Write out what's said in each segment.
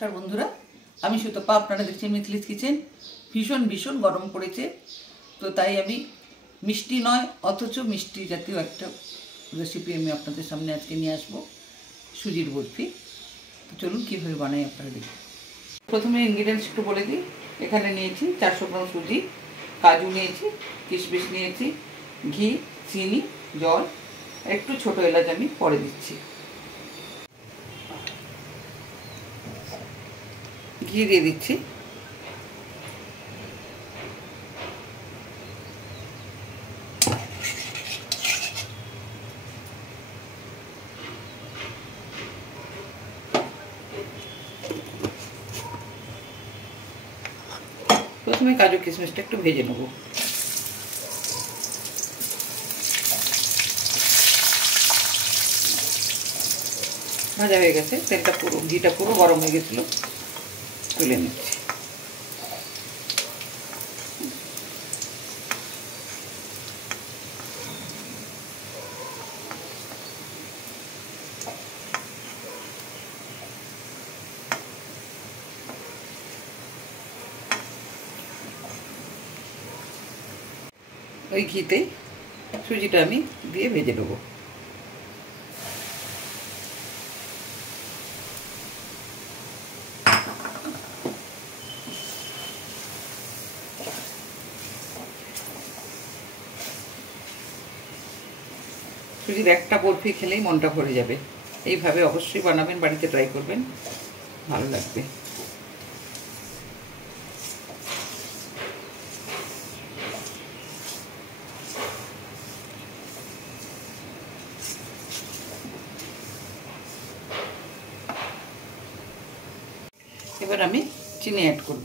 नमस्कार बंधुरा आमी सुतपा आपनारा देखছেন मिथलिस किचेन। भीषण भीषण गरम पड़ेছে तो ताई आमी मिष्टि नय अथच मिष्टि जातीय एक रेसिपि आमी आपनादेर सामने आज के निये आसबो सुजिर बरफी। तो चलुन किभाबे बानाई आपनारा देखुन। प्रथमे इनग्रेडिएंट्स एकटु बोले दिई। एखाने नियेछि 400 ग्राम सुजी, काजू नियेछि, किशमिश नियेछि, घी, चीनी, जल, एकटु छोटो एलाच आमी परे दिচ্ছি। घी দিয়ে দিচ্ছি। প্রথমে কাজু কিশমিশটা একটু ভেজে নেব। ভাজা হয়ে গেছে, তেলটা পুরো ঘিটা পুরো গরম হয়ে গেছিল, তুলে নিচ্ছি। ওই ঘিতে সুজিটা আমি দিয়ে ভেজে নেব। সুজির একটা বরফি খেলেই মনটা ভরে যাবে। এইভাবে অবশ্যই বানাবেন, বাড়িতে ট্রাই করবেন, ভালো লাগবে। এবার আমি চিনি অ্যাড করব।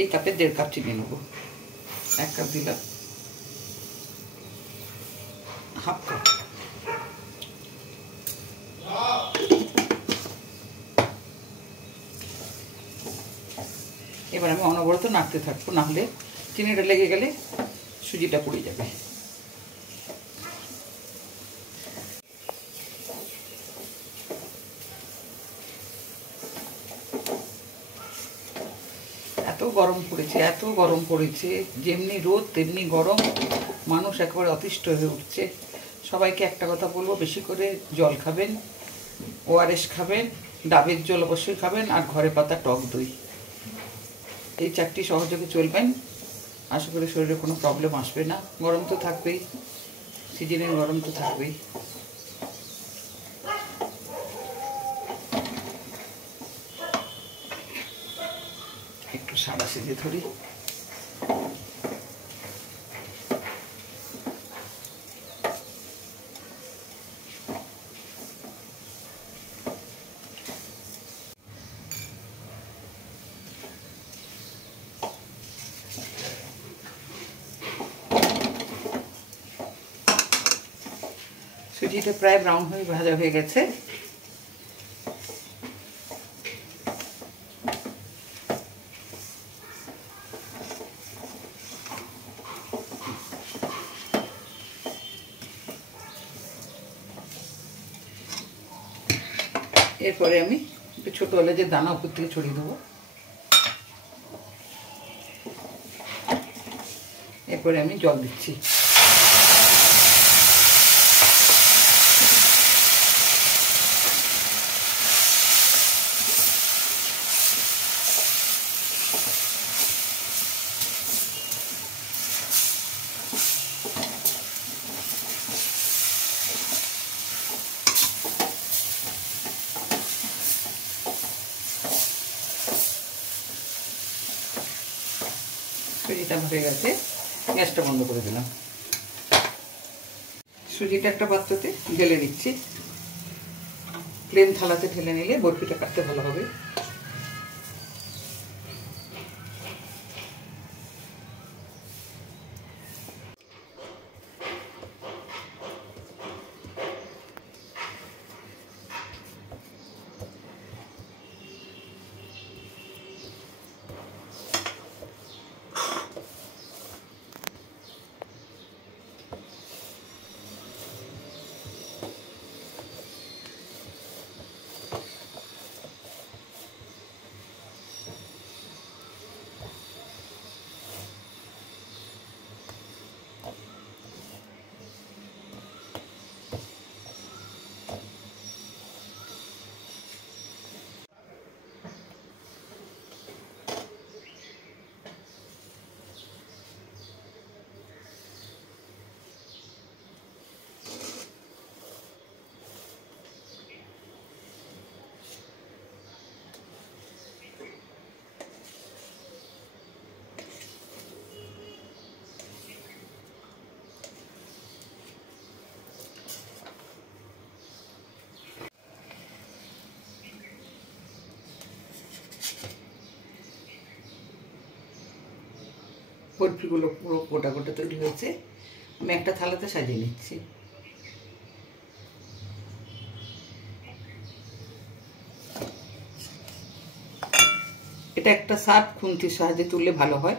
এই কাপে 1.5 কাপ চিনি নেব। 1 কাপ দিলাম, হাফ কাপ। এবার আমি অনবরত নাড়তে থাকবো, না হলে চিনিটা লেগে গেলে সুজিটা পুড়ে যাবে। এত গরম পড়েছে, যেমনি রোদ তেমনি গরম, মানুষ একেবারে অতিষ্ঠ হয়ে উঠছে। সবাইকে একটা কথা বলবো, বেশি করে জল খাবেন, ওআরএস খাবেন, ডাবের জল অবশ্যই খাবেন, আর ঘরে পাতা টক দই। এই 4টি সহযোগে চলবেন, আশা করি শরীরে কোনো প্রবলেম আসবে না। গরম তো থাকবেই, সিজনের গরম তো থাকবেই। একটু সাদা সিজে ধরি। সুজিটা প্রায় ব্রাউন হয়ে ভাজা হয়ে গেছে। এরপরে আমি একটু ছোট এলাচের দানা উপর থেকে ছড়িয়ে দেবো। এরপরে আমি জল দিচ্ছি। সুজিটা হয়ে গেছে, গ্যাসটা বন্ধ করে দিলাম। সুজিটা একটা পাত্রতে ঢেলে দিচ্ছি। প্লেন থালাতে ঢেলে নিলে বরফিটা কাটতে ভালো হবে। বরফিগুলো পুরো গোটা গোটা তৈরি হয়েছে। আমি একটা থালাতে সাজিয়ে নিচ্ছি। এটা একটা শার্প খুন্তির সাহায্যে তুললে ভালো হয়।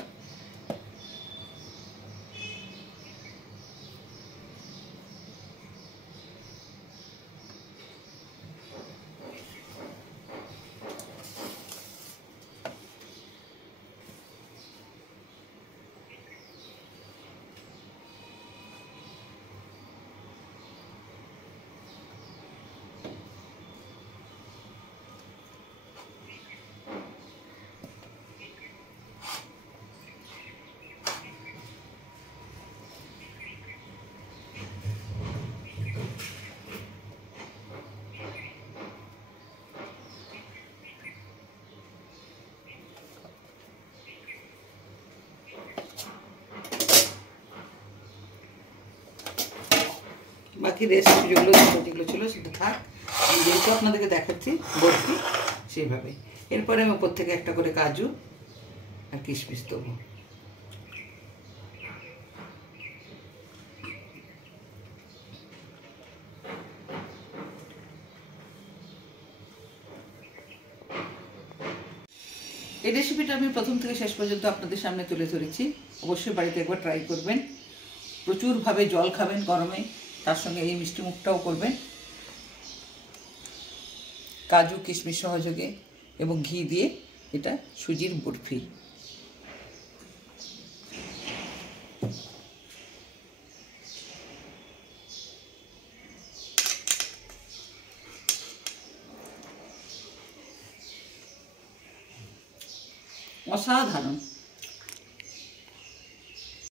বাকি রেসিপি যেগুলো ছিল সেটা থাক, আমি যেহেতু আপনাদেরকে দেখাচ্ছি বরফি সেইভাবে। এরপরে আমি ওপর থেকে একটা করে কাজু আর কিশমিশ দেবো। এই রেসিপিটা আমি প্রথম থেকে শেষ পর্যন্ত আপনাদের সামনে তুলে ধরেছি। অবশ্যই বাড়িতে একবার ট্রাই করবেন। প্রচুরভাবে জল খাবেন গরমে, তার সঙ্গে এই মিষ্টি মুখটাও করবেন কাজু কিশমিশ সহযোগে এবং ঘি দিয়ে। এটা সুজির বরফি। অসাধারণ।